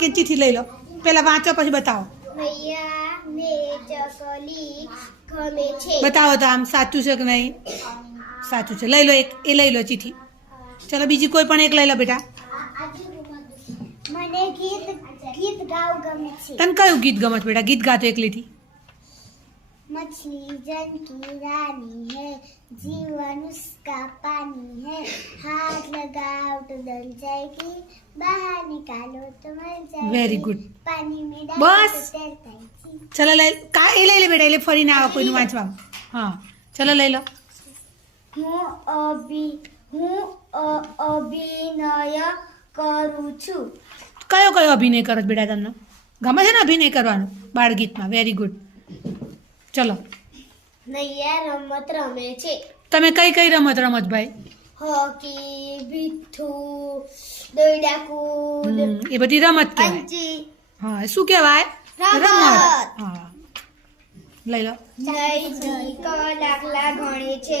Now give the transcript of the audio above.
કે ચિઠ્ઠી લઈ લો, પેલા વાંચો પછી બતાવો. ભૈયાને ચકલી ગમે છે. બતાવો તો આમ સાચું છે કે નહીં. સાચું છે. લઈ લો એક, એ લઈ લો ચિઠ્ઠી. ચલો બીજી કોઈ પણ એક લઈ લો બેટા. મને ગીત ગાવ ગમે છે. તને કયું ગીત ગમે છે બેટા? ગીત ગાતો એકલીથી. मछली जल की रानी है, जीवन उसका पानी है, हाथ लगाओ तो डल जाएगी, बाहर निकालो तो मर जाएगी. Very good. पानी में બસ. डालो तो तैरता है. ચલો લઈ કા એ લઈ લે બેટા, એટલે ફરીને આવો કોઈનું વાંચવા. હા ચલો લઈ લો. હું અભિનય કરું છું. કયો કયો અભિનય કરો છો બેટા તમને? ગમે છે ને અભિનય કરવાનો બાળગીતમાં? Very good. ચલો નૈયા રમત રમે છે. તમે કઈ કઈ રમત રમત ભાઈ? હોકી, બીઠ્ઠુ, દોરડા કૂદ, એ બધી રમત કહેવાય. પંચી, હા શું કહેવાય? રમત. હા લઈ લો. જય જી ક દાખલા ગણે છે.